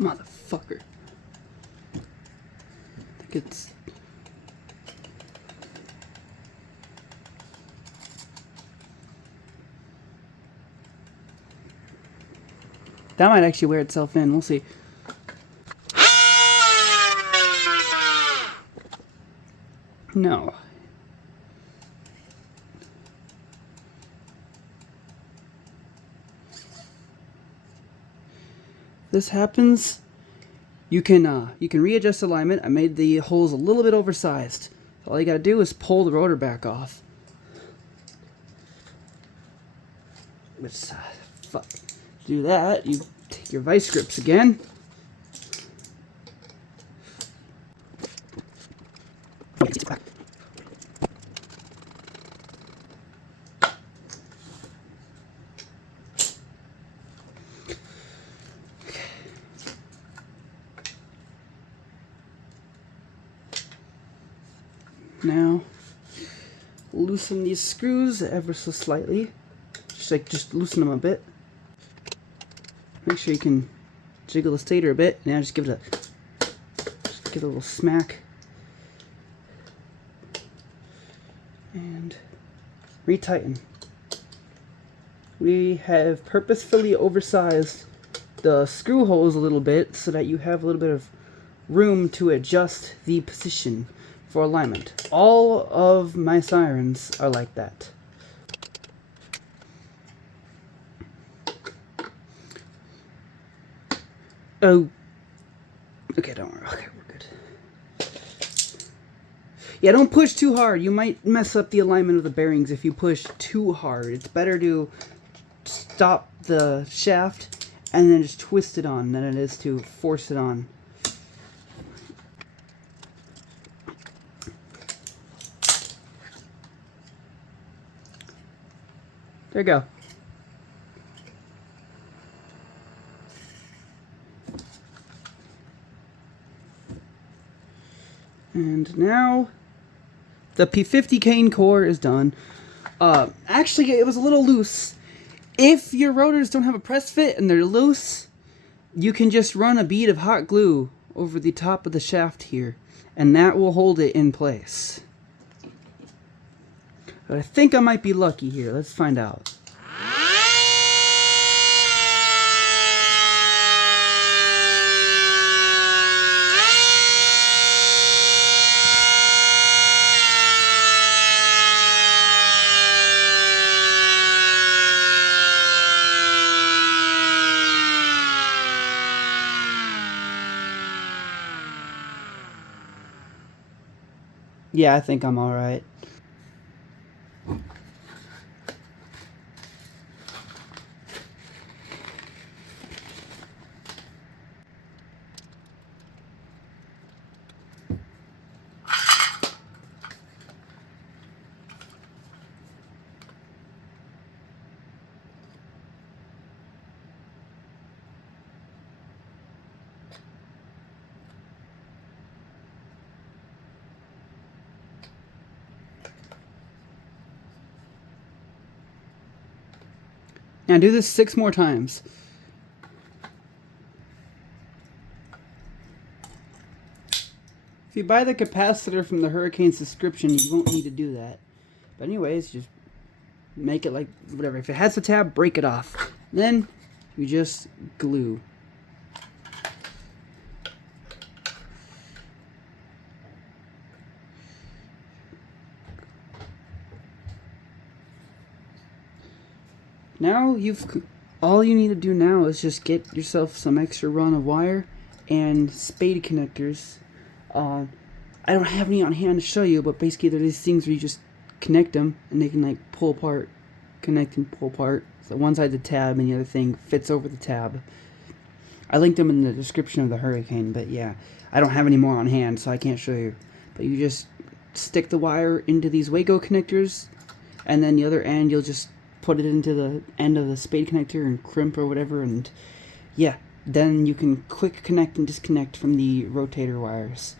Motherfucker. I think it's... That might actually wear itself in. We'll see. No. This happens, you can readjust alignment. I made the holes a little bit oversized. All you gotta do is pull the rotor back off. Which, fuck. Do that, you take your vice grips again. Now, loosen these screws ever so slightly. Just loosen them a bit. Make sure you can jiggle the stator a bit. Now just give it a little smack. And retighten. We have purposefully oversized the screw holes a little bit so that you have a little bit of room to adjust the position for alignment. All of my sirens are like that. Oh, okay, don't worry. Okay, we're good. Yeah, don't push too hard. You might mess up the alignment of the bearings if you push too hard. It's better to stop the shaft and then just twist it on than it is to force it on. There you go. And now the P50 cane core is done. Actually, it was a little loose. If your rotors don't have a press fit and they're loose, you can just run a bead of hot glue over the top of the shaft here, and that will hold it in place. But I think I might be lucky here. Let's find out. Yeah, I think I'm alright. Now do this 6 more times. If you buy the capacitor from the Hurricane subscription, you won't need to do that. But anyways, just make it like whatever. If it has a tab, break it off. Then you just glue. Now all you need to do now is just get yourself some extra run of wire and spade connectors. I don't have any on hand to show you, but basically they're these things where you just connect them and they can like pull apart, connect and pull apart. So one side's a tab and the other thing fits over the tab. I linked them in the description of the Hurricane, but yeah, I don't have any more on hand, so I can't show you. But you just stick the wire into these Wago connectors, and then the other end you'll just put it into the end of the spade connector and crimp or whatever, and yeah, then you can quick connect and disconnect from the rotator wires.